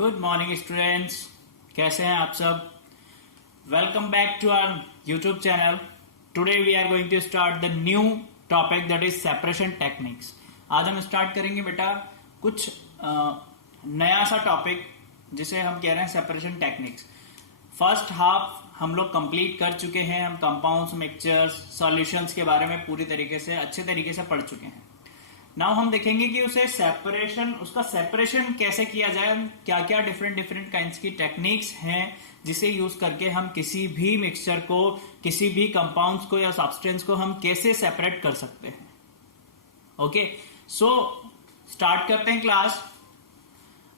Good morning students, कैसे हैं आप सब। Welcome back to our YouTube channel. Today we are going to start the new topic that is separation techniques. आज हम start करेंगे बेटा कुछ नया सा टॉपिक जिसे हम कह रहे हैं सेपरेशन टेक्निक्स। फर्स्ट हाफ हम लोग कंप्लीट कर चुके हैं। हम कंपाउंड्स, मिक्सचर्स, सॉल्यूशंस के बारे में पूरी तरीके से अच्छे तरीके से पढ़ चुके हैं। नाउ हम देखेंगे कि उसका सेपरेशन कैसे किया जाए, क्या क्या डिफरेंट काइंड्स की टेक्निक्स हैं जिसे यूज करके हम किसी भी मिक्सचर को, किसी भी कंपाउंड्स को या सब्सटेंस को हम कैसे सेपरेट कर सकते हैं। ओके, सो स्टार्ट करते हैं क्लास।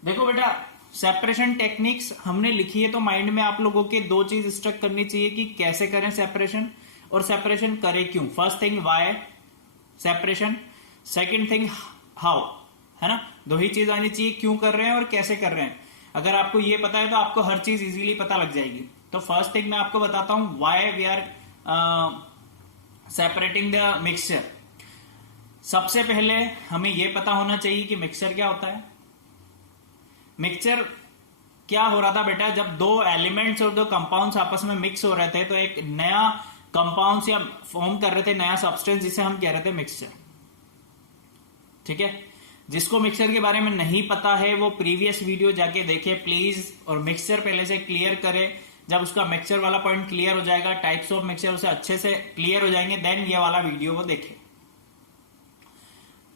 देखो बेटा, सेपरेशन टेक्निक्स हमने लिखी है तो माइंड में आप लोगों के दो चीज स्ट्रक करनी चाहिए कि कैसे करें सेपरेशन और सेपरेशन करें क्यों। First thing why separation, second thing how, है ना। दो ही चीज आनी चाहिए, क्यों कर रहे हैं और कैसे कर रहे हैं। अगर आपको ये पता है तो आपको हर चीज इजीली पता लग जाएगी। तो फर्स्ट थिंग मैं आपको बताता हूं why we are separating the mixture. सबसे पहले हमें यह पता होना चाहिए कि मिक्सचर क्या होता है। मिक्सचर क्या हो रहा था बेटा, जब दो एलिमेंट्स और दो कंपाउंड्स आपस में मिक्स हो रहे थे तो एक नया कंपाउंड्स या फॉर्म कर रहे थे, नया सब्सटेंस, जिसे हम कह रहे थे मिक्सचर। ठीक है, जिसको मिक्सचर के बारे में नहीं पता है वो प्रीवियस वीडियो जाके देखे प्लीज, और मिक्सचर पहले से क्लियर करे। जब उसका मिक्सचर वाला पॉइंट क्लियर हो जाएगा, टाइप्स ऑफ मिक्सचर उसे अच्छे से क्लियर हो जाएंगे, देन ये वाला वीडियो वो देखे।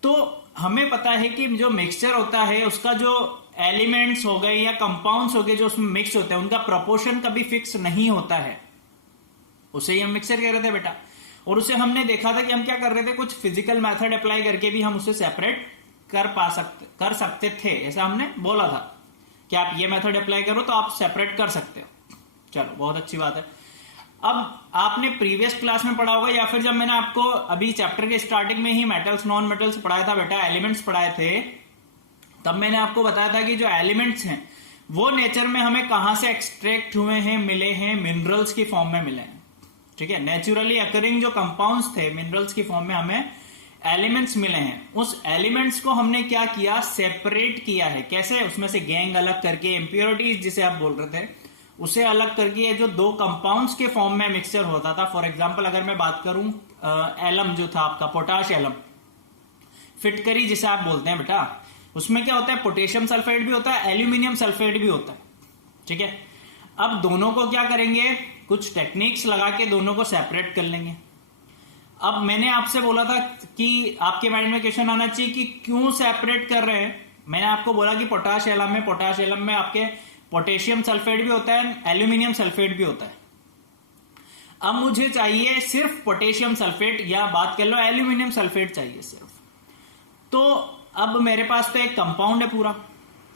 तो हमें पता है कि जो मिक्सचर होता है उसका जो एलिमेंट्स हो गए या कंपाउंड्स हो गए जो उसमें मिक्स होते हैं, उनका प्रोपोर्शन कभी फिक्स नहीं होता है। उसे ही हम मिक्सचर कह रहे थे बेटा। और उसे हमने देखा था कि हम क्या कर रहे थे, कुछ फिजिकल मेथड अप्लाई करके भी हम उसे सेपरेट कर सकते थे। ऐसा हमने बोला था कि आप ये मेथड अप्लाई करो तो आप सेपरेट कर सकते हो। चलो, बहुत अच्छी बात है। अब आपने प्रीवियस क्लास में पढ़ा होगा, या फिर जब मैंने आपको अभी चैप्टर के स्टार्टिंग में ही मेटल्स, नॉन मेटल्स पढ़ाया था बेटा, एलिमेंट्स पढ़ाए थे, तब मैंने आपको बताया था कि जो एलिमेंट्स हैं वो नेचर में हमें कहां से एक्सट्रैक्ट हुए हैं, मिले हैं, मिनरल्स की फॉर्म में मिले हैं। ठीक है, नेचुरली अकरिंग जो कंपाउंड्स थे मिनरल्स की फॉर्म में हमें एलिमेंट्स मिले हैं। उस एलिमेंट्स को हमने क्या किया, सेपरेट किया है। कैसे? उसमें से गैंग अलग करके, इंप्योरिटीज जिसे आप बोल रहे थे उसे अलग करके, जो दो कंपाउंड्स के फॉर्म में मिक्सचर होता था। फॉर एग्जांपल अगर मैं बात करूं एलम जो था आपका, पोटाश एलम, फिटकरी जिसे आप बोलते हैं बेटा, उसमें क्या होता है, पोटेशियम सल्फेट भी होता है, एल्यूमिनियम सल्फेट भी होता है। ठीक है, अब दोनों को क्या करेंगे, कुछ टेक्निक्स लगा के दोनों को सेपरेट कर लेंगे। अब मैंने आपसे बोला था कि आपके माइंड में क्वेश्चन आना चाहिए कि क्यों सेपरेट कर रहे हैं। मैंने आपको बोला कि पोटाश एलम में आपके पोटेशियम सल्फेट भी होता है, एल्यूमिनियम सल्फेट भी होता है। अब मुझे चाहिए सिर्फ पोटेशियम सल्फेट, या बात कर लो एल्यूमिनियम सल्फेट चाहिए सिर्फ। तो अब मेरे पास तो एक कंपाउंड है पूरा।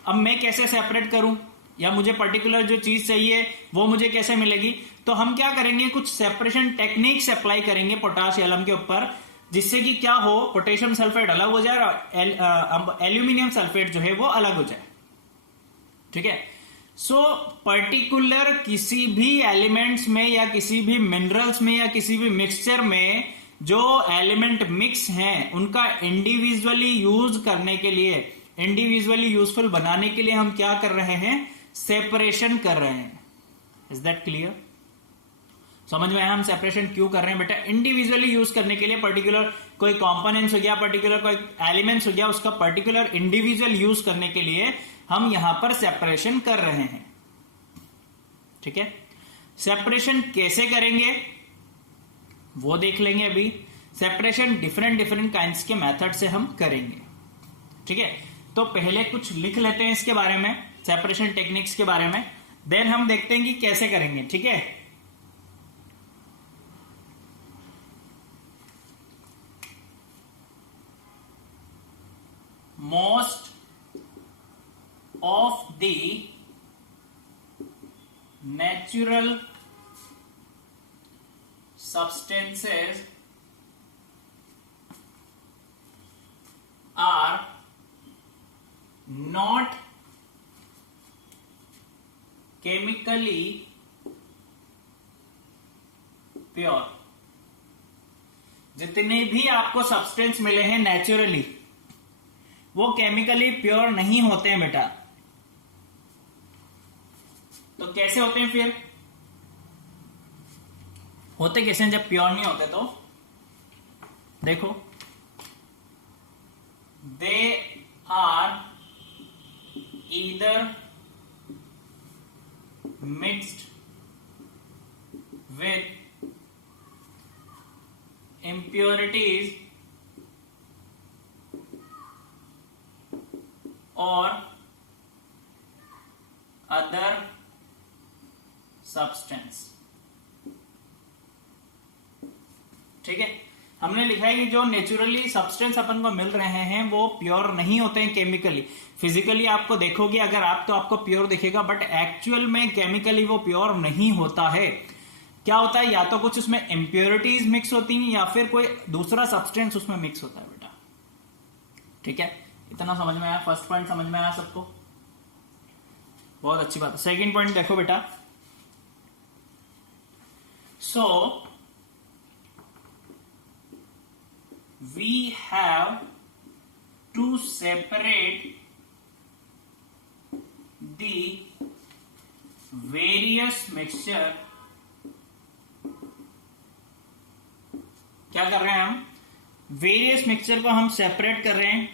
अब मैं कैसे सेपरेट करूं, या मुझे पर्टिकुलर जो चीज चाहिए वो मुझे कैसे मिलेगी। तो हम क्या करेंगे, कुछ सेपरेशन टेक्निक्स अप्लाई करेंगे पोटाश एलम के ऊपर, जिससे कि क्या हो, पोटेशियम सल्फेट अलग हो जाए और एल्यूमिनियम सल्फेट जो है वो अलग हो जाए। ठीक है, सो पर्टिकुलर किसी भी एलिमेंट्स में या किसी भी मिनरल्स में या किसी भी मिक्सचर में जो एलिमेंट मिक्स हैं उनका इंडिविजुअली यूज करने के लिए, इंडिविजुअली यूजफुल बनाने के लिए हम क्या कर रहे हैं, सेपरेशन कर रहे हैं। Is that clear? समझ में आया हम सेपरेशन क्यों कर रहे हैं बेटा? इंडिविजुअली यूज करने के लिए, पर्टिकुलर कोई कंपोनेंट्स हो गया, पर्टिकुलर कोई एलिमेंट्स हो गया, उसका पर्टिकुलर इंडिविजुअल यूज करने के लिए हम यहां पर सेपरेशन कर रहे हैं। ठीक है, सेपरेशन कैसे करेंगे वो देख लेंगे अभी। सेपरेशन डिफरेंट काइंड्स के मेथड से हम करेंगे। ठीक है, तो पहले कुछ लिख लेते हैं इसके बारे में, सेपरेशन टेक्निक्स के बारे में, देन हम देखते हैं कि कैसे करेंगे। ठीक है, most of the natural substances are not chemically pure। जितने भी आपको सब्सटेंस मिले हैं नेचुरली, वो केमिकली प्योर नहीं होते हैं बेटा। तो कैसे होते हैं फिर? होते कैसे हैं जब प्योर नहीं होते? तो देखो, they are either mixed with impurities or other substance। ठीक है, हमने लिखा है कि जो नेचुरली सब्सटेंस अपन को मिल रहे हैं वो प्योर नहीं होते हैं केमिकली। फिजिकली आपको देखोगे अगर आप, तो आपको प्योर दिखेगा, बट एक्चुअल में केमिकली वो प्योर नहीं होता है। क्या होता है? या तो कुछ उसमें इंप्योरिटीज मिक्स होती हैं या फिर कोई दूसरा सब्सटेंस उसमें मिक्स होता है बेटा। ठीक है, इतना समझ में आया? फर्स्ट पॉइंट समझ में आया सबको? बहुत अच्छी बात है। सेकंड पॉइंट देखो बेटा, so we have to separate the various mixture. क्या कर रहे हैं हम? वेरियस मिक्सचर को हम सेपरेट कर रहे हैं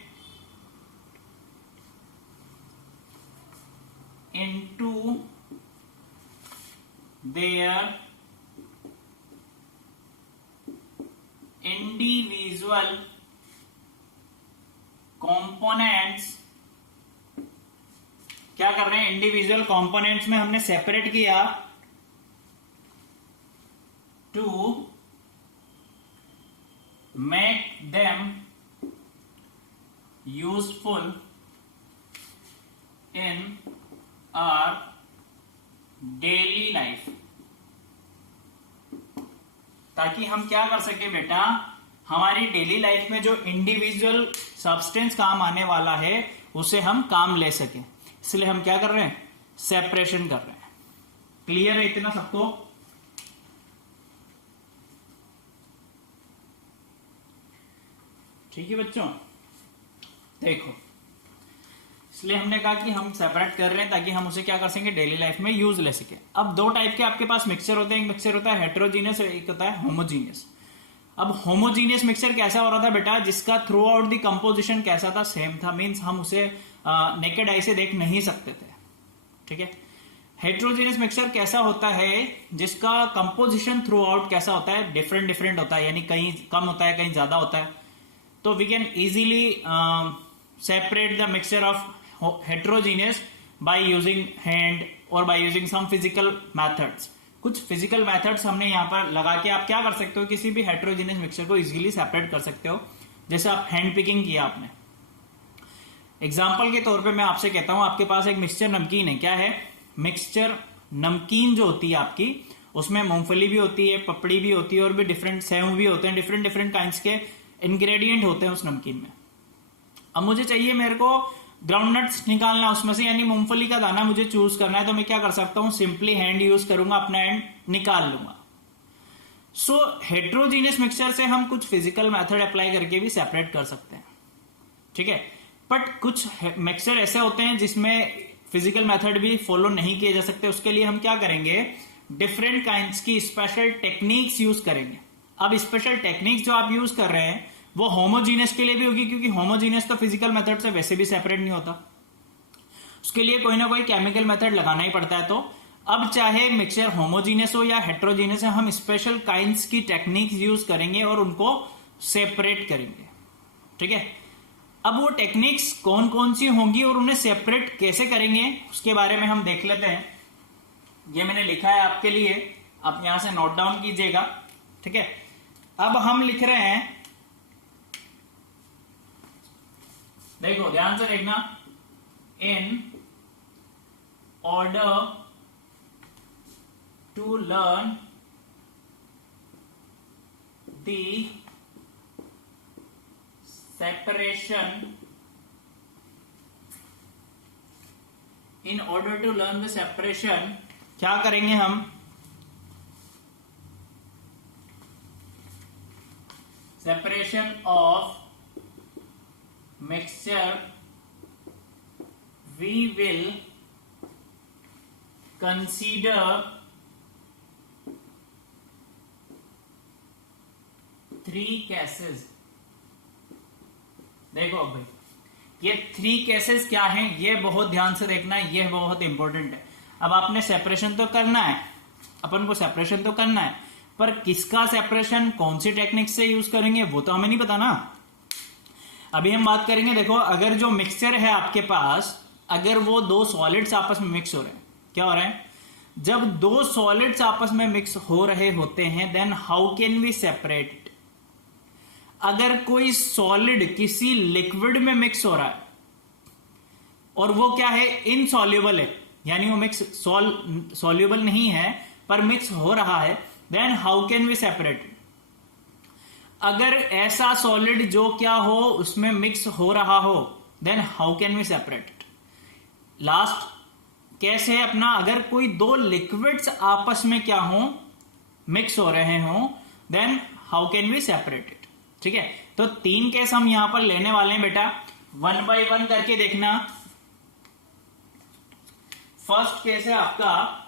इनटू देयर इंडिविजुअल कंपोनेंट्स। क्या कर रहे हैं? इंडिविजुअल कंपोनेंट्स में हमने सेपरेट किया to make them useful in our daily life। ताकि हम क्या कर सके बेटा, हमारी डेली लाइफ में जो इंडिविजुअल सब्सटेंस काम आने वाला है उसे हम काम ले सके। इसलिए हम क्या कर रहे हैं? सेपरेशन कर रहे हैं। क्लियर है इतना सबको? ठीक है बच्चों, देखो, इसलिए हमने कहा कि हम सेपरेट कर रहे हैं ताकि हम उसे क्या कर सकें? डेली लाइफ में यूज ले सके। अब दो टाइप के आपके पास मिक्सचर होते हैं, एक मिक्सचर होता है हेटेरोजीनियस और एक होता है होमोजीनियस। अब होमोजीनियस मिक्सचर कैसा हो रहा था बेटा? जिसका थ्रू आउट दी कंपोजिशन कैसा था? सेम था, मीन्स हम उसे नेकेड आई से देख नहीं सकते थे। ठीक है। हेटेरोजीनियस मिक्सचर कैसा होता है? जिसका कंपोजिशन थ्रू आउट कैसा होता है? डिफरेंट डिफरेंट होता है, यानी कहीं कम होता है, कहीं ज्यादा होता है। तो we can easily separate the mixture of heterogeneous by using hand और by using some physical methods. कुछ फिजिकल मेथड्स हमने यहां पर लगा के आप क्या कर सकते हो? किसी भी हेटेरोजीनियस मिक्सचर को इजीली सेपरेट कर सकते हो। जैसे आप हैंड पिकिंग किया आपने। एग्जाम्पल के तौर पे मैं आपसे कहता हूं, आपके पास एक मिक्सचर नमकीन है। क्या है? मिक्सचर नमकीन जो होती है आपकी, उसमें मूंगफली भी होती है, पपड़ी भी होती है और भी डिफरेंट सेव भी होते हैं, डिफरेंट डिफरेंट काइंड्स के इंग्रेडिएंट होते हैं उस नमकीन में। अब मुझे चाहिए, मेरे को ग्राउंडनट्स निकालना उसमें से, यानी मूंगफली का दाना मुझे चूज करना है। तो मैं क्या कर सकता हूं? सिंपली हैंड यूज करूंगा, अपना हैंड निकाल लूंगा। सो हेटेरोजीनियस मिक्सचर से हम कुछ फिजिकल मेथड अप्लाई करके भी सेपरेट कर सकते हैं। ठीक है। बट कुछ मिक्सचर ऐसे होते हैं जिसमें फिजिकल मेथड भी फॉलो नहीं किए जा सकते। उसके लिए हम क्या करेंगे? डिफरेंट काइंड्स की स्पेशल टेक्निक्स यूज करेंगे। अब स्पेशल टेक्निक्स जो आप यूज कर रहे हैं वो होमोजीनियस के लिए भी होगी, क्योंकि होमोजीनियस तो फिजिकल मेथड से वैसे भी सेपरेट नहीं होता, उसके लिए कोई ना कोई केमिकल मेथड लगाना ही पड़ता है। तो अब चाहे मिक्सचर होमोजीनियस हो या हेटेरोजीनियस है, हम स्पेशल काइंड्स की टेक्निक्स यूज करेंगे और उनको सेपरेट करेंगे। ठीक है। अब वो टेक्निक्स कौन कौन सी होंगी और उन्हें सेपरेट कैसे करेंगे उसके बारे में हम देख लेते हैं। ये मैंने लिखा है आपके लिए, आप यहां से नोट डाउन कीजिएगा। ठीक है। अब हम लिख रहे हैं, देखो ध्यान से देखना, in order to learn the separation, in order to learn the separation, क्या करेंगे हम? Separation of mixture, we will consider 3 cases. देखो अब भाई, ये 3 केसेस क्या हैं, ये बहुत ध्यान से देखना है, ये बहुत इंपॉर्टेंट है। अब आपने सेपरेशन तो करना है, अपन को सेपरेशन तो करना है, पर किसका सेपरेशन कौन सी टेक्निक से यूज करेंगे वो तो हमें नहीं पता ना। अभी हम बात करेंगे, देखो अगर जो मिक्सचर है आपके पास, अगर वो 2 सॉलिड्स आपस में मिक्स हो रहे हैं, क्या हो रहा है, जब 2 सॉलिड्स आपस में मिक्स हो रहे होते हैं, then how can we separate it. अगर कोई सॉलिड किसी लिक्विड में मिक्स हो रहा है और वो क्या है, इनसॉल्युबल है, यानी वो मिक्स सॉल्युबल नहीं है पर मिक्स हो रहा है, then how can we separate it. अगर ऐसा सॉलिड जो क्या हो उसमें मिक्स हो रहा हो, then how can we separate it. Last case है अपना, अगर कोई 2 लिक्विड्स आपस में क्या हो, मिक्स हो रहे हो, then how can we separate it. ठीक है, तो 3 केस हम यहां पर लेने वाले हैं बेटा, 1 बाय 1 करके देखना। फर्स्ट केस है आपका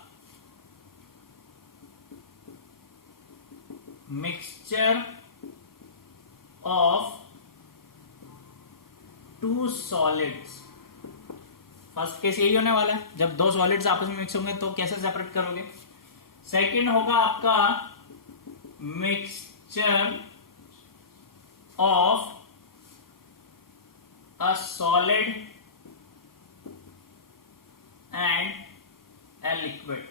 mixture of 2 solids. First case यही होने वाला है, जब 2 सॉलिड्स आपस में मिक्स होंगे तो कैसे सेपरेट करोगे। सेकंड होगा आपका mixture of a solid and a liquid.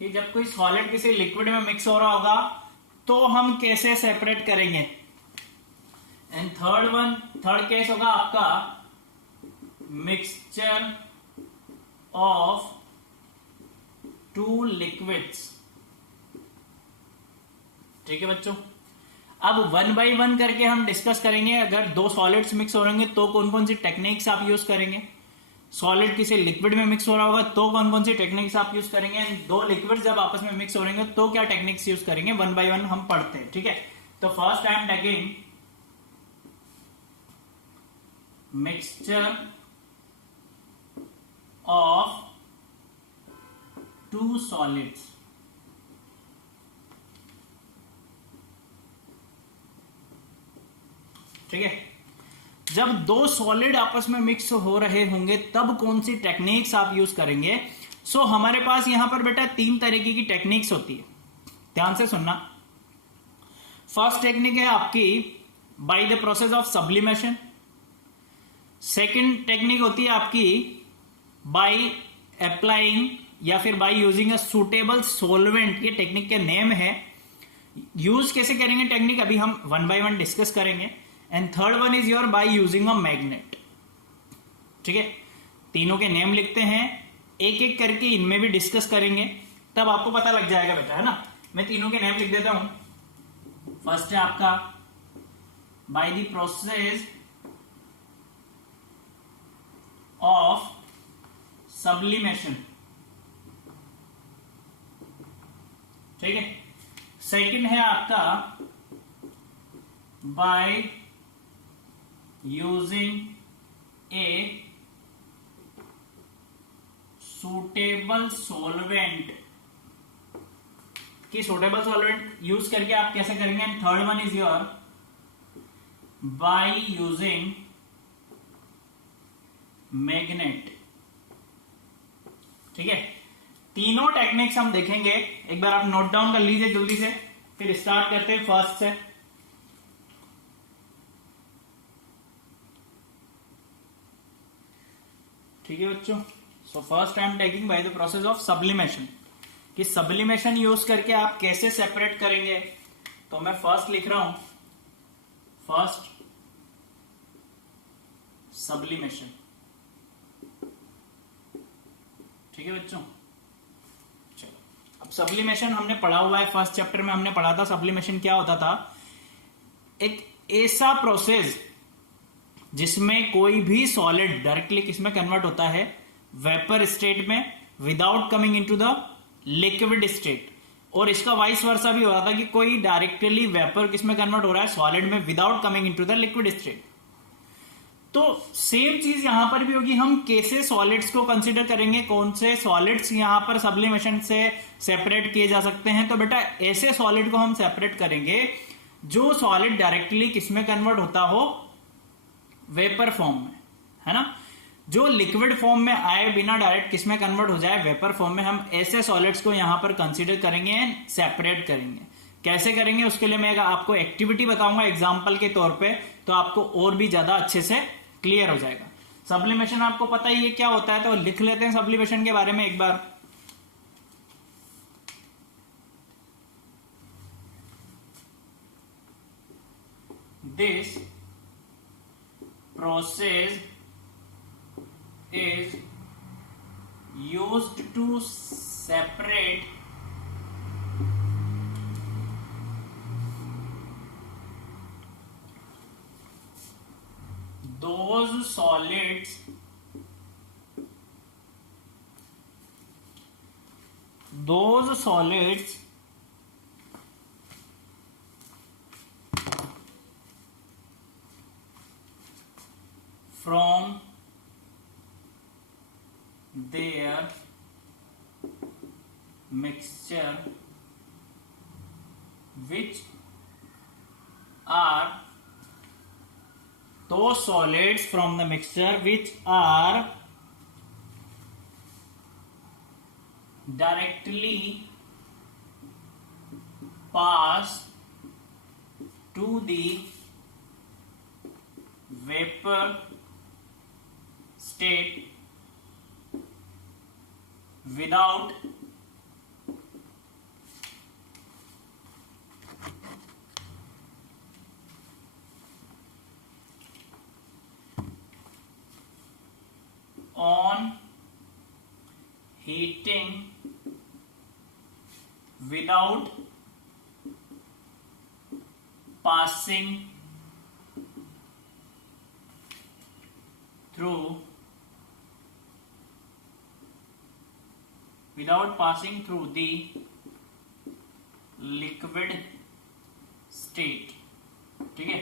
कि जब कोई सॉलिड किसी लिक्विड में मिक्स हो रहा होगा तो हम कैसे सेपरेट करेंगे। एंड थर्ड केस होगा आपका मिक्सचर ऑफ 2 लिक्विड्स। ठीक है बच्चों, अब 1 बाय 1 करके हम डिस्कस करेंगे। अगर 2 सॉलिड्स मिक्स हो रहेंगे तो कौन कौन सी टेक्निक्स आप यूज करेंगे, सॉलिड किसी लिक्विड में मिक्स हो रहा होगा तो कौन कौन सी टेक्निक्स आप यूज करेंगे, 2 लिक्विड जब आपस में मिक्स हो रहेंगे तो क्या टेक्निक्स यूज करेंगे, 1 बाय 1 हम पढ़ते हैं। ठीक है, तो first I am taking mixture of 2 solids. ठीक है, जब 2 सॉलिड आपस में मिक्स हो रहे होंगे तब कौन सी टेक्निक्स आप यूज करेंगे। सो हमारे पास यहां पर बेटा 3 तरीके की टेक्निक्स होती है, ध्यान से सुनना। फर्स्ट टेक्निक है आपकी by the process of sublimation. Second technique होती है आपकी बाय अप्लाइंग या फिर by using a suitable solvent. ये टेक्निक के नेम है। यूज कैसे करेंगे टेक्निक अभी हम 1 बाय 1 डिस्कस करेंगे। And third one is your by using a magnet. ठीक है, तीनों के नेम लिखते हैं, एक एक करके इनमें भी डिस्कस करेंगे, तब आपको पता लग जाएगा बेटा, है ना। मैं तीनों के नेम लिख देता हूं। फर्स्ट है आपका by the process of sublimation. ठीक है, सेकंड है आपका by using a suitable solvent. कि सुटेबल सॉल्वेंट यूज करके आप कैसे करेंगे। And third one is your by using magnet. ठीक है, तीनों टेक्निक्स हम देखेंगे, एक बार आप नोट डाउन कर लीजिए जल्दी से, फिर स्टार्ट करते हैं फर्स्ट से। ठीक है बच्चों, so first I am taking by the process of sublimation. कि सब्लिमेशन यूज करके आप कैसे सेपरेट करेंगे। तो मैं फर्स्ट लिख रहा हूं, फर्स्ट सब्लिमेशन। ठीक है बच्चों, चलो अब सब्लिमेशन हमने पढ़ा हुआ है, फर्स्ट चैप्टर में हमने पढ़ा था सब्लिमेशन क्या होता था। एक ऐसा प्रोसेस जिसमें कोई भी सॉलिड डायरेक्टली किसमें कन्वर्ट होता है, वेपर स्टेट में, without coming into the liquid state. और इसका वाइस वर्सा भी हो रहा था कि कोई डायरेक्टली वेपर किसमें कन्वर्ट हो रहा है, सॉलिड में, without coming into the liquid state. तो सेम चीज यहां पर भी होगी, हम कैसे सॉलिड्स को कंसीडर करेंगे, कौन से सॉलिड्स यहां पर सब्लिमेशन से सेपरेट किए जा सकते हैं। तो बेटा ऐसे सॉलिड को हम सेपरेट करेंगे जो सॉलिड डायरेक्टली किसमें कन्वर्ट होता हो, वेपर फॉर्म में, है ना। जो लिक्विड फॉर्म में आए बिना डायरेक्ट किसमें कन्वर्ट हो जाए, वेपर फॉर्म में। हम ऐसे सॉलिड्स को यहां पर कंसीडर करेंगे, सेपरेट करेंगे। कैसे करेंगे उसके लिए मैं आपको एक्टिविटी बताऊंगा एग्जांपल के तौर पे, तो आपको और भी ज्यादा अच्छे से क्लियर हो जाएगा। सब्लिमेशन आपको पता ही है क्या होता है, तो लिख लेते हैं सब्लिमेशन के बारे में एक बार। This process is used to separate those solids from their mixture which are those solids from the mixture which are directly passed to the vapor state without on heating, without passing through the liquid state। ठीक है,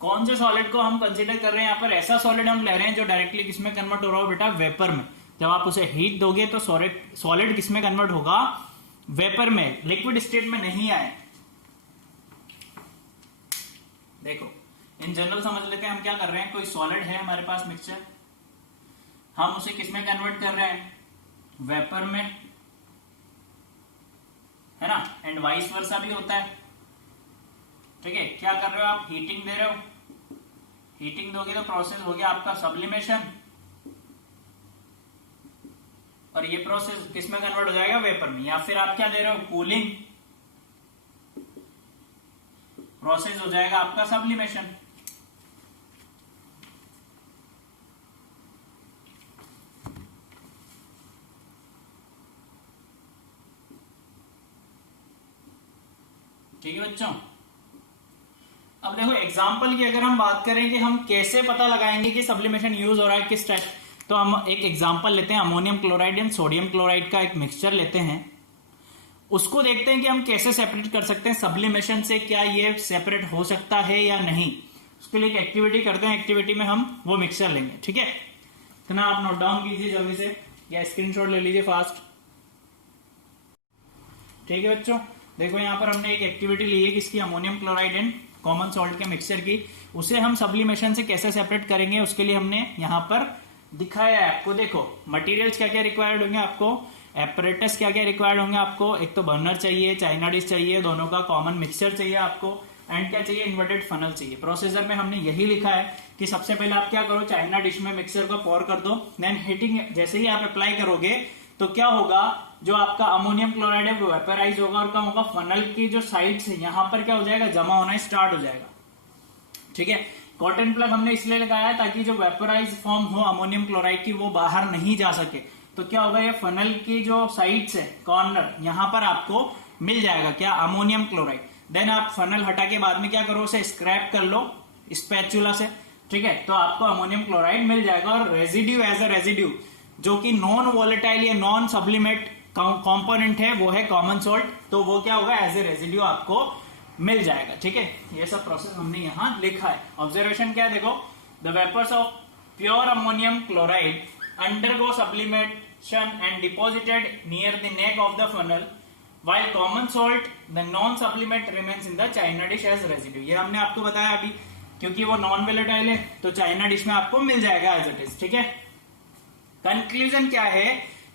कौन से solid को हम consider कर रहे हैं यहाँ पर, ऐसा सॉलिड हम ले रहे हैं जो डायरेक्टली किसमें कन्वर्ट हो रहा हो बेटा, वेपर में। जब आप उसे हीट दोगे तो सॉलिड किसमें कन्वर्ट होगा, वेपर में, लिक्विड स्टेट में नहीं आए। देखो इन जनरल समझ लेते हैं हम क्या कर रहे हैं, कोई सॉलिड है हमारे पास मिक्सचर, हम उसे किसमें कन्वर्ट कर रहे हैं, वेपर में, है ना, एंड वाइस वर्सा भी होता है। ठीक है, क्या कर रहे हो आप, हीटिंग दे रहे हो, हीटिंग दोगे तो प्रोसेस हो गया आपका सब्लिमेशन, और ये प्रोसेस किसमें कन्वर्ट हो जाएगा, वेपर में। या फिर आप क्या दे रहे हो, कूलिंग, प्रोसेस हो जाएगा आपका सब्लिमेशन। ठीक है बच्चों, अब देखो एग्जाम्पल की अगर हम बात करें कि हम कैसे पता लगाएंगे कि सब्लिमेशन यूज हो रहा है किस टाइप, तो हम एक एग्जाम्पल लेते हैं, ammonium chloride and sodium chloride का एक मिक्सचर लेते हैं, उसको देखते हैं कि हम कैसे सेपरेट कर सकते हैं सब्लिमेशन से, क्या ये सेपरेट हो सकता है या नहीं। उसके लिए एक एक्टिविटी करते हैं, एक्टिविटी में हम वो मिक्सचर लेंगे। ठीक है, इतना आप नोट डाउन कीजिए जल्दी से या स्क्रीनशॉट ले लीजिए फास्ट। ठीक है बच्चों, देखो यहाँ पर हमने एक एक्टिविटी ली है किसकी, ammonium chloride and common salt के मिक्सचर की। उसे हम सब्लिमेशन से कैसे सेपरेट करेंगे उसके लिए हमने यहाँ पर दिखाया है आपको। देखो मटेरियल्स क्या क्या रिक्वायर्ड होंगे आपको, एपरेटस क्या क्या रिक्वायर्ड होंगे आपको, एक तो बर्नर चाहिए, चाइना डिश चाहिए, दोनों का कॉमन मिक्सचर चाहिए आपको, एंड क्या चाहिए, इन्वर्टेड फनल चाहिए। प्रोसेसर में हमने यही लिखा है कि सबसे पहले आप क्या करो, चाइना डिश में मिक्सचर को पोर कर दो, देन हीटिंग जैसे ही आप अप्लाई करोगे तो क्या होगा, जो आपका अमोनियम क्लोराइड है वो वेपराइज होगा, और क्या होगा, फनल की जो साइड्स है यहाँ पर क्या हो जाएगा, जमा होना स्टार्ट हो जाएगा। ठीक है, कॉटन प्लग हमने इसलिए लगाया है ताकि जो वेपराइज फॉर्म हो अमोनियम क्लोराइड की वो बाहर नहीं जा सके। तो क्या होगा, ये फनल की जो साइड्स है, कॉर्नर, यहाँ पर आपको मिल जाएगा क्या, अमोनियम क्लोराइड। देन आप फनल हटा के बाद में क्या करो, उसे स्क्रैप कर लो स्पैचुला से। ठीक है, तो आपको अमोनियम क्लोराइड मिल जाएगा, और रेजिड्यू एज अ रेजिड्यू जो कि नॉन वॉलेटाइल या नॉन सब्लिमेट कंपोनेंट है वो है कॉमन सॉल्ट, तो वो क्या होगा, एज ए रेजिड्यू आपको मिल जाएगा। ठीक है, ये सब प्रोसेस हमने यहाँ लिखा है। ऑब्जर्वेशन क्या है, देखो the vapours of pure ammonium chloride undergo sublimation and deposited near the neck of the funnel, while common salt, the non-sublimate remains in the china dish as residue. ये हमने आपको बताया अभी, क्योंकि वो नॉन वोलेटाइल है तो चाइना डिश में आपको मिल जाएगा एज इट इज, ठीक है। कंक्लूजन क्या है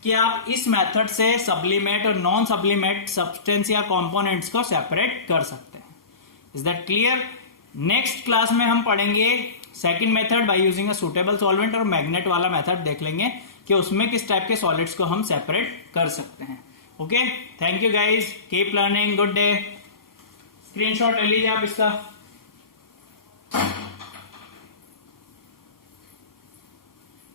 कि आप इस मेथड से सब्लिमेट और नॉन सब्लिमेट सब्सटेंस या कंपोनेंट्स को सेपरेट कर सकते हैं। Is that clear? Next class में हम पढ़ेंगे second method by using a suitable solvent, और मैग्नेट वाला मेथड देख लेंगे कि उसमें किस टाइप के सॉलिड्स को हम सेपरेट कर सकते हैं। Okay, thank you guys, keep learning, good day. Screenshot ले लीजिए आप इसका।